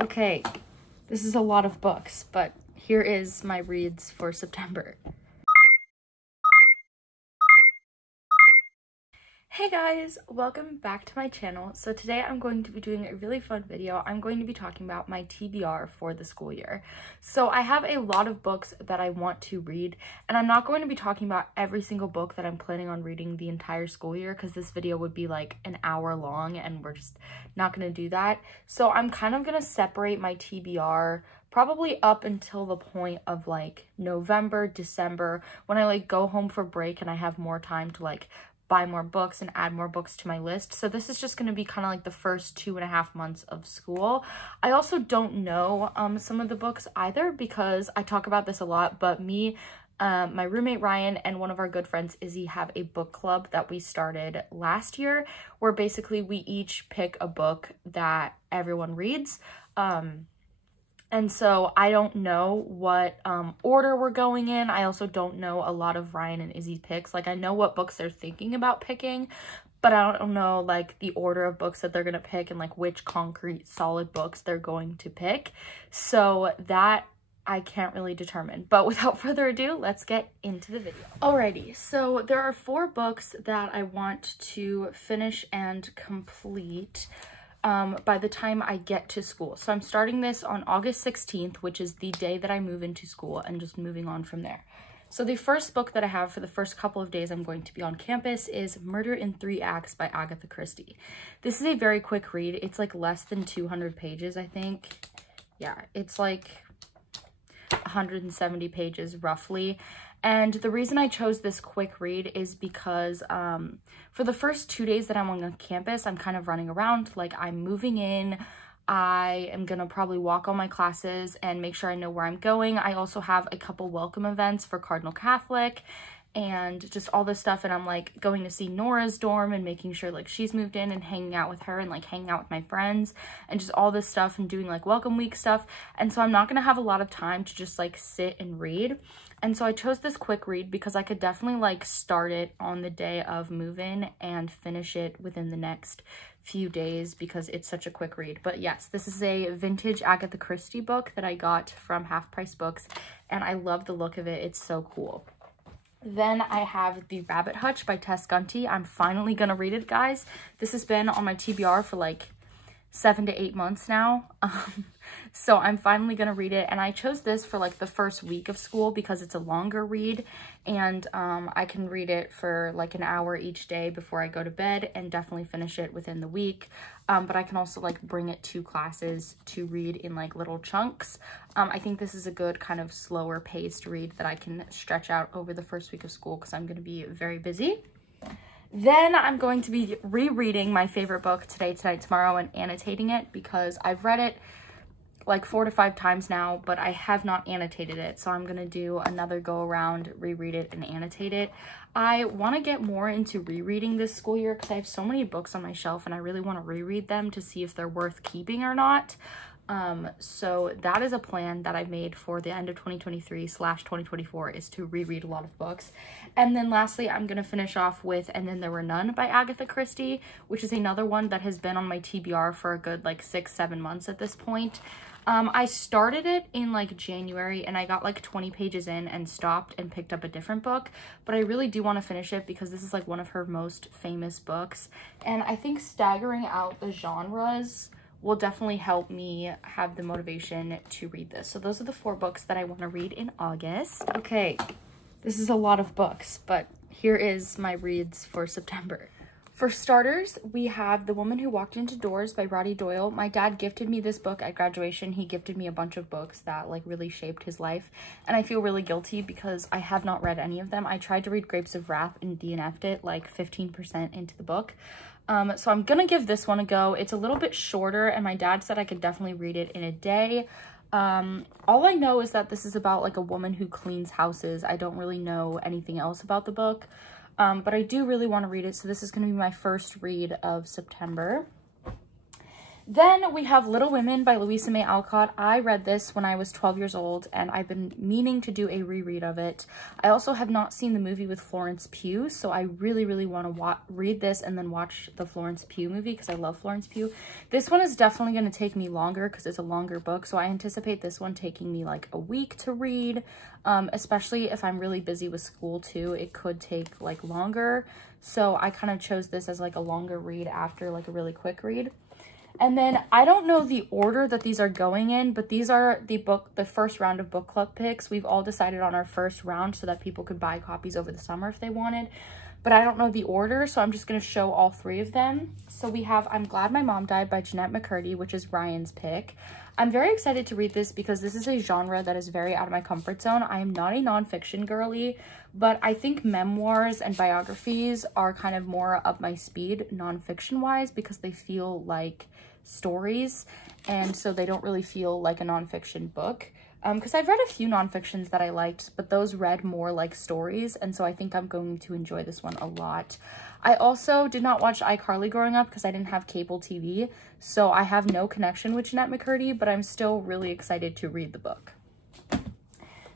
Okay, this is a lot of books, but here is my reads for September. Hey guys, welcome back to my channel. So today I'm going to be doing a really fun video. I'm going to be talking about my TBR for the school year. So I have a lot of books that I want to read, and I'm not going to be talking about every single book that I'm planning on reading the entire school year because this video would be like an hour long and we're just not going to do that. So I'm kind of going to separate my TBR probably up until the point of like November, December, when I like go home for break and I have more time to like buy more books and add more books to my list. So this is just going to be kind of like the first 2.5 months of school. I also don't know some of the books either because I talk about this a lot, but me, my roommate Ryan, and one of our good friends Izzy have a book club that we started last year where basically we each pick a book that everyone reads. And so I don't know what order we're going in. I also don't know a lot of Ryan and Izzy's picks. Like I know what books they're thinking about picking, but I don't know like the order of books that they're going to pick and like which concrete solid books they're going to pick. So that I can't really determine. But without further ado, let's get into the video. Alrighty, so there are 4 books that I want to finish and complete by the time I get to school. So I'm starting this on August 16th, which is the day that I move into school, and just moving on from there. So the first book that I have for the first couple of days I'm going to be on campus is Murder in 3 Acts by Agatha Christie. This is a very quick read. It's like less than 200 pages, I think. Yeah, it's like 170 pages roughly. And the reason I chose this quick read is because for the first 2 days that I'm on campus, I'm kind of running around, like I'm moving in. I am gonna probably walk all my classes and make sure I know where I'm going. I also have a couple welcome events for Cardinal Catholic and just all this stuff, and I'm like going to see Nora's dorm and making sure like she's moved in and hanging out with her and like hanging out with my friends and just all this stuff and doing like welcome week stuff. And so I'm not gonna have a lot of time to just like sit and read. And so I chose this quick read because I could definitely like start it on the day of move-in and finish it within the next few days because it's such a quick read. But yes, this is a vintage Agatha Christie book that I got from Half Price Books, and I love the look of it. It's so cool. Then I have The Rabbit Hutch by Tess Gunty. I'm finally gonna read it, guys. This has been on my TBR for like 7 to 8 months now. So I'm finally gonna read it, and I chose this for like the first week of school because it's a longer read, and I can read it for like an hour each day before I go to bed and definitely finish it within the week. But I can also like bring it to classes to read in like little chunks. I think this is a good kind of slower paced read that I can stretch out over the first week of school because I'm going to be very busy. Then I'm going to be rereading my favorite book, Today, Tonight, Tomorrow, and annotating it because I've read it like 4 to 5 times now, but I have not annotated it. So I'm going to do another go around, reread it, and annotate it. I want to get more into rereading this school year because I have so many books on my shelf and I really want to reread them to see if they're worth keeping or not. So that is a plan that I made for the end of 2023/2024 is to reread a lot of books. And then lastly, I'm going to finish off with And Then There Were None by Agatha Christie, which is another one that has been on my TBR for a good like 6-7 months at this point. I started it in like January and I got like 20 pages in and stopped and picked up a different book, but I really do want to finish it because this is like one of her most famous books, and I think staggering out the genres will definitely help me have the motivation to read this. So those are the 4 books that I want to read in August. Okay, this is a lot of books, but here is my reads for September. For starters, we have The Woman Who Walked Into Doors by Roddy Doyle. My dad gifted me this book at graduation. He gifted me a bunch of books that like really shaped his life, and I feel really guilty because I have not read any of them. I tried to read Grapes of Wrath and DNF'd it like 15% into the book. So I'm gonna give this one a go. It's a little bit shorter, and my dad said I could definitely read it in a day. All I know is that this is about like a woman who cleans houses. I don't really know anything else about the book. But I do really want to read it, so this is going to be my first read of September. Then we have Little Women by Louisa May Alcott. I read this when I was 12 years old, and I've been meaning to do a reread of it. I also have not seen the movie with Florence Pugh, so I really, really want to read this and then watch the Florence Pugh movie because I love Florence Pugh. This one is definitely going to take me longer because it's a longer book, so I anticipate this one taking me like a week to read, especially if I'm really busy with school too. It could take like longer, so I kind of chose this as like a longer read after like a really quick read. And then I don't know the order that these are going in, but these are the first round of book club picks. We've all decided on our first round so that people could buy copies over the summer if they wanted, but I don't know the order, so I'm just going to show all three of them. So we have I'm Glad My Mom Died by Jeanette McCurdy, which is Ryan's pick. I'm very excited to read this because this is a genre that is very out of my comfort zone. I am not a nonfiction girly, but I think memoirs and biographies are kind of more up my speed nonfiction wise because they feel like stories, and so they don't really feel like a nonfiction book. Because I've read a few nonfictions that I liked, but those read more like stories, and so I think I'm going to enjoy this one a lot. I also did not watch iCarly growing up because I didn't have cable TV, so I have no connection with Jeanette McCurdy, but I'm still really excited to read the book.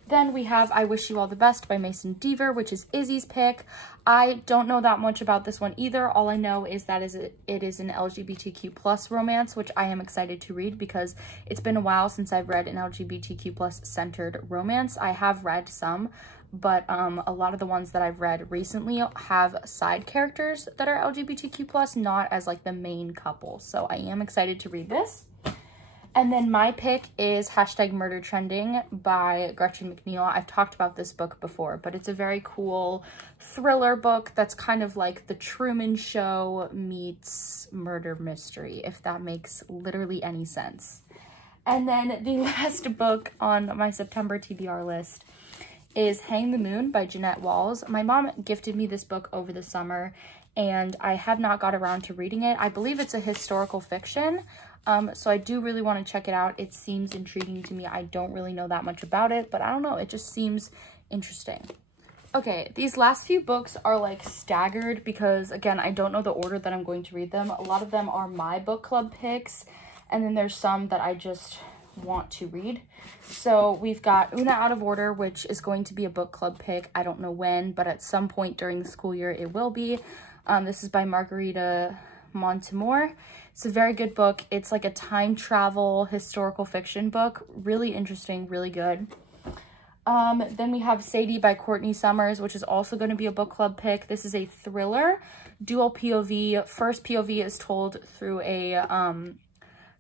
Then we have I Wish You All the Best by Mason Deaver, which is Izzy's pick. I don't know that much about this one either. All I know is that it is an LGBTQ+ romance, which I am excited to read because it's been a while since I've read an LGBTQ+ centered romance. I have read some, but a lot of the ones that I've read recently have side characters that are LGBTQ+, not as like the main couple. So I am excited to read this. And then my pick is #Murder Trending by Gretchen McNeil. I've talked about this book before, but it's a very cool thriller book that's kind of like The Truman Show meets murder mystery, if that makes literally any sense. And then the last book on my September TBR list is Hang the Moon by Jeanette Walls. My mom gifted me this book over the summer, and I have not got around to reading it. I believe it's a historical fiction. So I do really want to check it out. It seems intriguing to me. I don't really know that much about it, but I don't know. It just seems interesting. Okay, these last few books are like staggered because, again, I don't know the order that I'm going to read them. A lot of them are my book club picks, and then there's some that I just want to read. So we've got Una Out of Order, which is going to be a book club pick. I don't know when, but at some point during the school year it will be. This is by Margarita Montemor. It's a very good book. It's like a time travel historical fiction book. Really interesting, really good. Then we have Sadie by Courtney Summers, which is also going to be a book club pick. This is a thriller, dual POV. First POV is told through a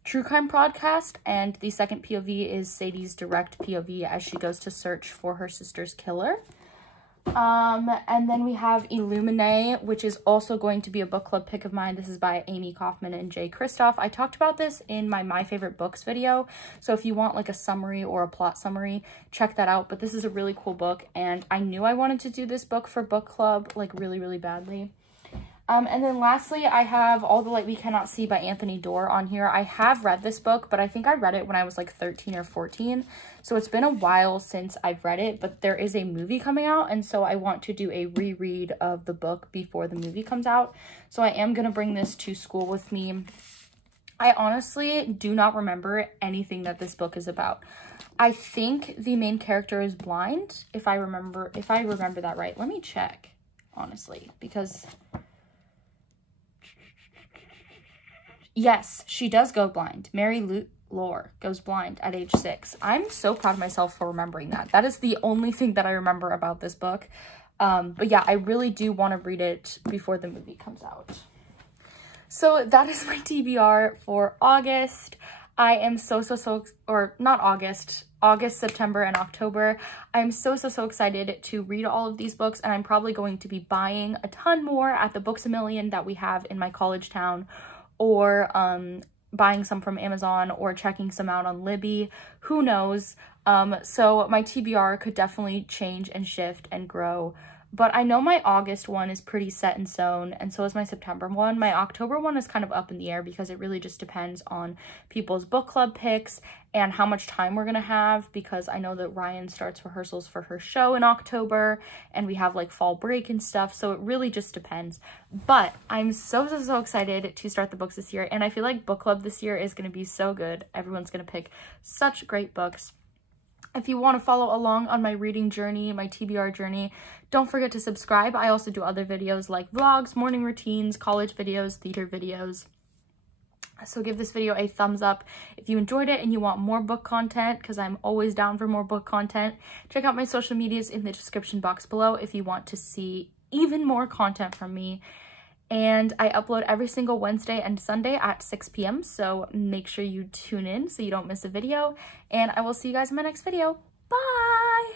true crime podcast, and the second POV is Sadie's direct POV as she goes to search for her sister's killer. And then we have Illuminae, which is also going to be a book club pick of mine. This is by Amy Kaufman and Jay Kristoff. I talked about this in my favorite books video, so if you want like a summary or a plot summary, check that out. But this is a really cool book, and I knew I wanted to do this book for book club like really, really badly. And then lastly, I have All the Light We Cannot See by Anthony Doerr on here. I have read this book, but I think I read it when I was like 13 or 14. So it's been a while since I've read it, but there is a movie coming out, and so I want to do a reread of the book before the movie comes out. So I am going to bring this to school with me. I honestly do not remember anything that this book is about. I think the main character is blind, if I remember that right. Let me check, honestly, because yes, she does go blind. Mary Lore goes blind at age 6. I'm so proud of myself for remembering that. That is the only thing that I remember about this book. But yeah, I really do want to read it before the movie comes out. So that is my TBR for August. I am August, September, and October. I'm so excited to read all of these books, and I'm probably going to be buying a ton more at the Books A Million that we have in my college town, or buying some from Amazon, or checking some out on Libby. Who knows? So my TBR could definitely change and shift and grow But I know my August one is pretty set in stone, and so is my September one. My October one is kind of up in the air because it really just depends on people's book club picks and how much time we're gonna have, because I know that Ryan starts rehearsals for her show in October and we have like fall break and stuff, so it really just depends. But I'm so excited to start the books this year, and I feel like book club this year is gonna be so good. Everyone's gonna pick such great books. If you want to follow along on my reading journey, my TBR journey, don't forget to subscribe. I also do other videos like vlogs, morning routines, college videos, theater videos. So give this video a thumbs up if you enjoyed it and you want more book content, because I'm always down for more book content. Check out my social medias in the description box below if you want to see even more content from me. And I upload every single Wednesday and Sunday at 6 p.m. So make sure you tune in so you don't miss a video. And I will see you guys in my next video. Bye!